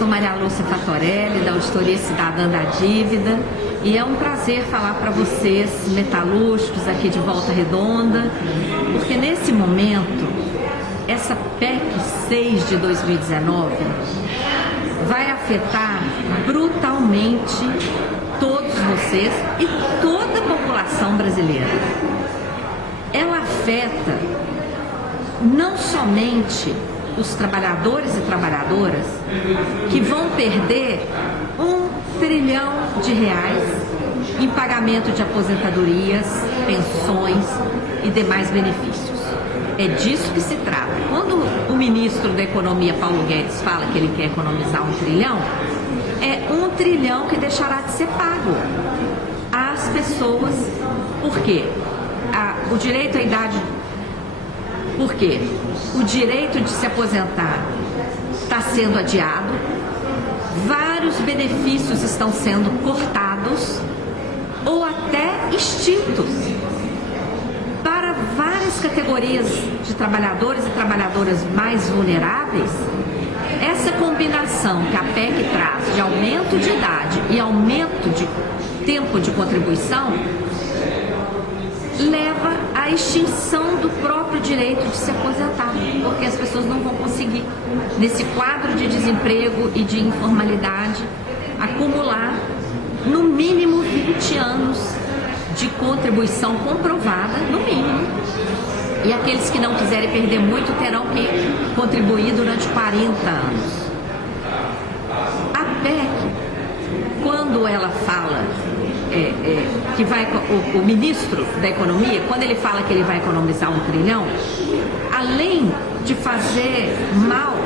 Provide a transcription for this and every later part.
sou Maria Lúcia Fatorelli, da Auditoria Cidadã da Dívida, e é um prazer falar para vocês, metalúrgicos aqui de Volta Redonda, porque nesse momento, essa PEC 6 de 2019 vai afetar brutalmente todos vocês e toda a população brasileira. Ela afeta não somente os trabalhadores e trabalhadoras que vão perder R$1 trilhão em pagamento de aposentadorias, pensões e demais benefícios. É disso que se trata. Quando o ministro da Economia, Paulo Guedes, fala que ele quer economizar R$1 trilhão, é R$1 trilhão que deixará de ser pago às pessoas. Por quê? O direito à idade... Por quê? O direito de se aposentar está sendo adiado, vários benefícios estão sendo cortados ou até extintos. Para várias categorias de trabalhadores e trabalhadoras mais vulneráveis, essa combinação que a PEC traz de aumento de idade e aumento de tempo de contribuição leva à extinção do próprio direito de se aposentar, porque as pessoas não vão conseguir, nesse quadro de desemprego e de informalidade, acumular no mínimo 20 anos de contribuição comprovada, no mínimo. E aqueles que não quiserem perder muito terão que contribuir durante 40 anos. A PEC, quando ela fala que vai, o ministro da Economia, quando ele fala que ele vai economizar R$1 trilhão, além de fazer mal,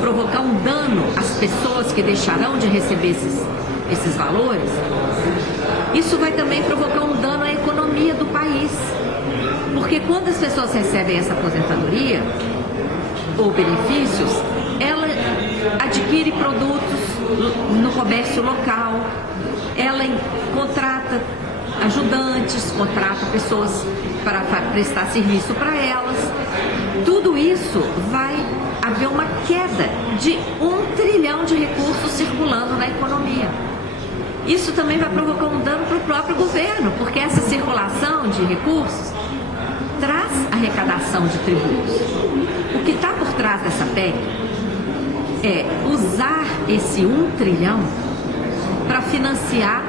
provocar um dano às pessoas que deixarão de receber esses valores, isso vai também provocar um dano à economia do país. Porque quando as pessoas recebem essa aposentadoria ou benefícios, ela adquire produtos no comércio local, ela contrata ajudantes, contrata pessoas para prestar serviço para elas. Tudo isso vai haver uma queda de R$1 trilhão de recursos circulando na economia. Isso também vai provocar um dano para o próprio governo, porque essa circulação de recursos traz arrecadação de tributos. O que está por trás dessa PEC é usar esse R$1 trilhão para financiar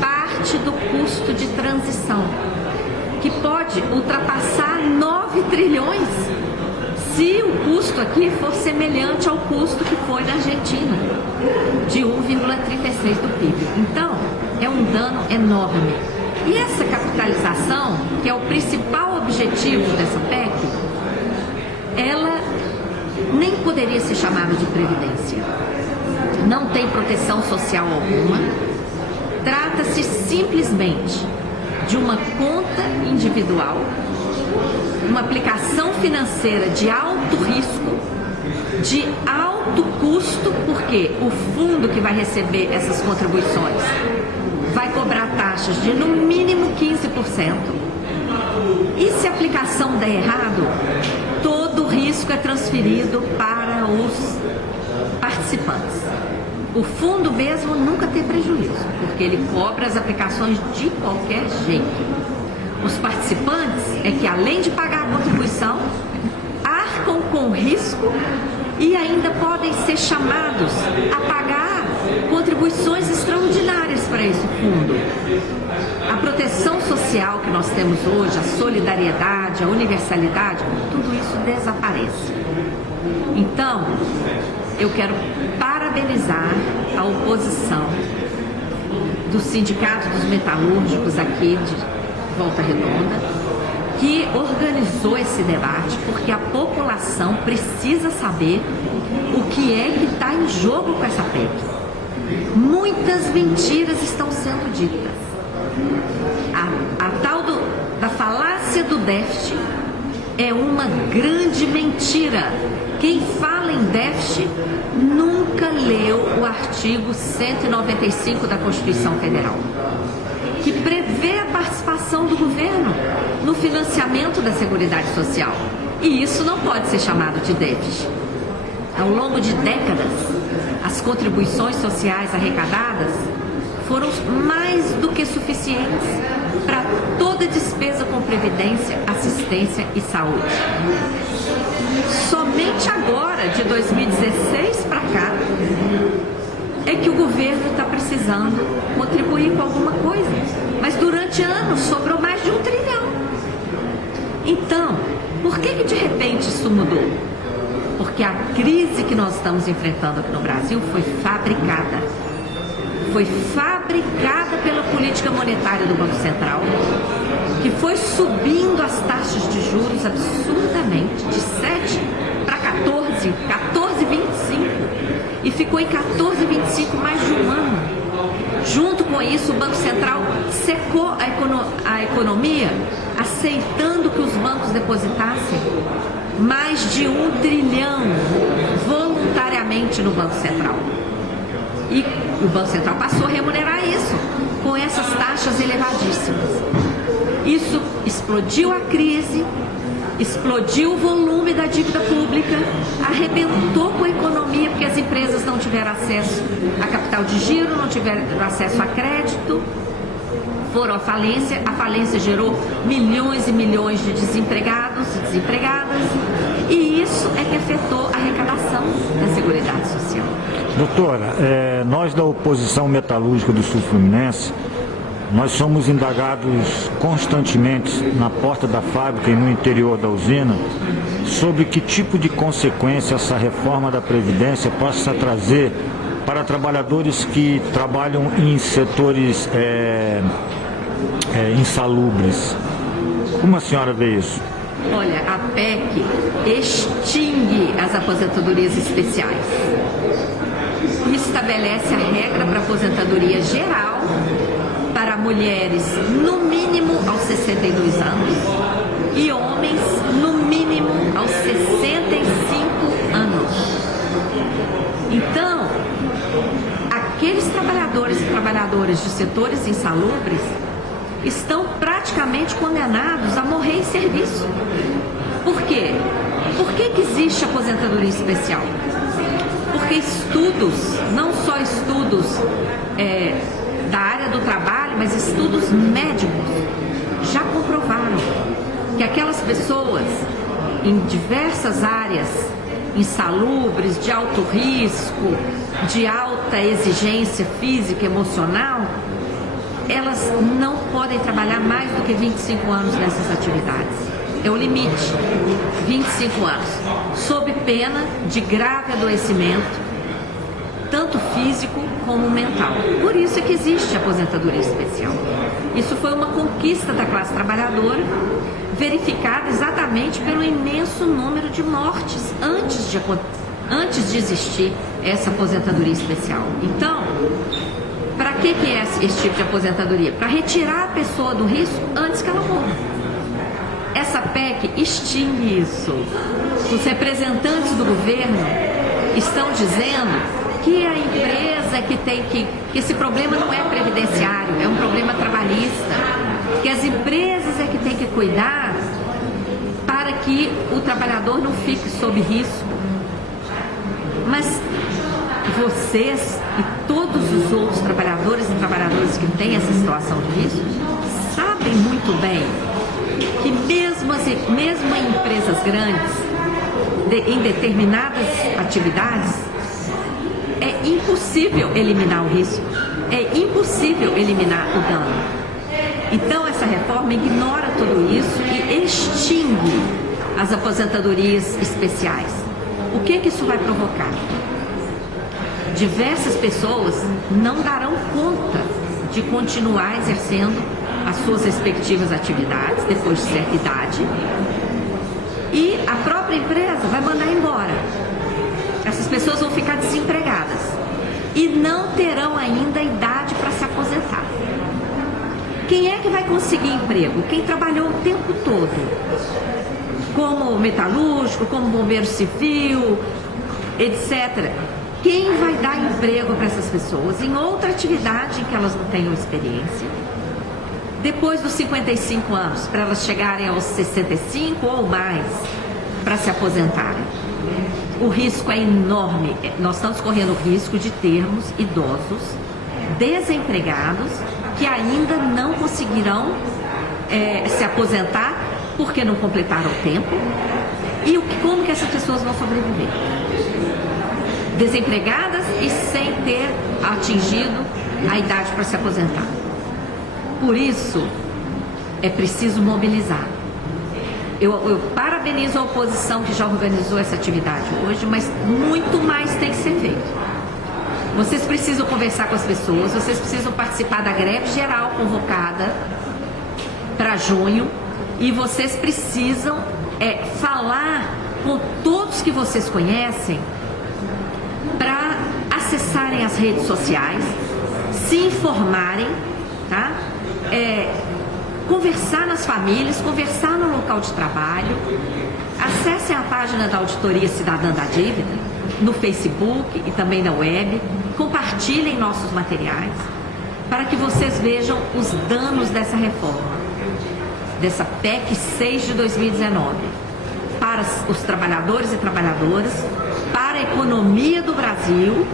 parte do custo de transição, que pode ultrapassar 9 trilhões se o custo aqui for semelhante ao custo que foi na Argentina, de 1,36 do PIB. Então, é um dano enorme. E essa capitalização, que é o principal objetivo dessa PEC, ela nem poderia ser chamada de previdência. Não tem proteção social alguma. Trata-se simplesmente de uma conta individual, uma aplicação financeira de alto risco, de alto custo, porque o fundo que vai receber essas contribuições vai cobrar taxas de no mínimo 15%. E se a aplicação der errado, todo o risco é transferido para os participantes. O fundo mesmo nunca tem prejuízo, porque ele cobra as aplicações de qualquer jeito. Os participantes é que, além de pagar a contribuição, arcam com risco e ainda podem ser chamados a pagar contribuições extraordinárias para esse fundo. A proteção social que nós temos hoje, a solidariedade, a universalidade, tudo isso desaparece. Então, eu quero parabenizar a oposição do Sindicato dos Metalúrgicos aqui de Volta Redonda, que organizou esse debate, porque a população precisa saber o que é que está em jogo com essa PEC. Muitas mentiras estão sendo ditas. A tal da falácia do déficit é uma grande mentira. Quem fala em déficit nunca leu o artigo 195 da Constituição Federal, que prevê a participação do governo no financiamento da Seguridade Social. E isso não pode ser chamado de déficit. Ao longo de décadas, as contribuições sociais arrecadadas foram mais do que suficientes para toda a despesa com previdência, assistência e saúde. Somente agora, de 2016 para cá, é que o governo está precisando contribuir com alguma coisa. Mas durante anos sobrou mais de 1 trilhão. Então, por que de repente isso mudou? Porque a crise que nós estamos enfrentando aqui no Brasil foi fabricada. Foi fabricada pela política monetária do Banco Central, que foi subindo as taxas de juros absurdamente, de 7 para 14, 14,25, e ficou em 14,25 mais de um ano. Junto com isso, o Banco Central secou a economia, aceitando que os bancos depositassem mais de 1 trilhão voluntariamente no Banco Central. E o Banco Central passou a remunerar isso com essas taxas elevadíssimas. Isso explodiu a crise, explodiu o volume da dívida pública, arrebentou com a economia, porque as empresas não tiveram acesso a capital de giro, não tiveram acesso a crédito, foram à falência. A falência gerou milhões e milhões de desempregados e desempregadas, e isso é que afetou a arrecadação da Seguridade Social. Doutora, nós da oposição metalúrgica do Sul Fluminense, nós somos indagados constantemente na porta da fábrica e no interior da usina sobre que tipo de consequência essa reforma da Previdência possa trazer para trabalhadores que trabalham em setores insalubres. Como a senhora vê isso? Olha, a PEC extingue as aposentadorias especiais. Estabelece a regra para aposentadoria geral para mulheres no mínimo aos 62 anos e homens no mínimo aos 65 anos. Então, aqueles trabalhadores e trabalhadoras de setores insalubres estão praticamente condenados a morrer em serviço. Por quê? Por que existe aposentadoria especial? Porque estudos, não só estudos da área do trabalho, mas estudos médicos, já comprovaram que aquelas pessoas em diversas áreas insalubres, de alto risco, de alta exigência física e emocional, elas não podem trabalhar mais do que 25 anos nessas atividades. É o limite, 25 anos, sob pena de grave adoecimento, tanto físico como mental. Por isso é que existe a aposentadoria especial. Isso foi uma conquista da classe trabalhadora, verificada exatamente pelo imenso número de mortes antes de existir essa aposentadoria especial. Então, para que é esse tipo de aposentadoria? Para retirar a pessoa do risco antes que ela morra. Essa PEC extingue isso. Os representantes do governo estão dizendo que a empresa que esse problema não é previdenciário, é um problema trabalhista, que as empresas é que têm que cuidar para que o trabalhador não fique sob risco. Mas vocês e todos os outros trabalhadores e trabalhadoras que têm essa situação de risco sabem muito bem que mesmo em empresas grandes, em determinadas atividades, é impossível eliminar o risco, é impossível eliminar o dano. Então essa reforma ignora tudo isso e extingue as aposentadorias especiais. O que isso vai provocar? Diversas pessoas não darão conta de continuar exercendo as suas respectivas atividades depois de certa idade, e a própria empresa vai mandar embora. Essas pessoas vão ficar desempregadas e não terão ainda idade para se aposentar. Quem é que vai conseguir emprego? Quem trabalhou o tempo todo, como metalúrgico, como bombeiro civil, etc. Quem vai dar emprego para essas pessoas em outra atividade em que elas não tenham experiência? Depois dos 55 anos, para elas chegarem aos 65 ou mais, para se aposentarem. o risco é enorme. Nós estamos correndo o risco de termos idosos desempregados que ainda não conseguirão se aposentar porque não completaram o tempo. E como que essas pessoas vão sobreviver? Desempregadas e sem ter atingido a idade para se aposentar. Por isso, é preciso mobilizar. Eu parabenizo a oposição que já organizou essa atividade hoje, mas muito mais tem que ser feito. Vocês precisam conversar com as pessoas, vocês precisam participar da greve geral convocada para junho e vocês precisam falar com todos que vocês conhecem para acessarem as redes sociais, se informarem, tá? Conversar nas famílias, conversar no local de trabalho. Acessem a página da Auditoria Cidadã da Dívida no Facebook e também na web. Compartilhem nossos materiais para que vocês vejam os danos dessa reforma, dessa PEC 6 de 2019, para os trabalhadores e trabalhadoras, para a economia do Brasil,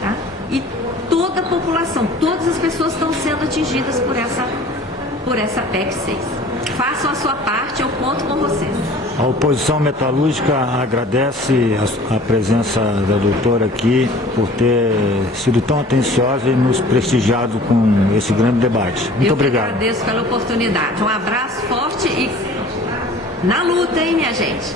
tá? E toda a população, todas as pessoas estão sendo atingidas por essa PEC 6. Façam a sua parte, eu conto com vocês. A oposição metalúrgica agradece a presença da doutora aqui por ter sido tão atenciosa e nos prestigiado com esse grande debate. Muito obrigado. Eu agradeço pela oportunidade. Um abraço forte e na luta, hein, minha gente?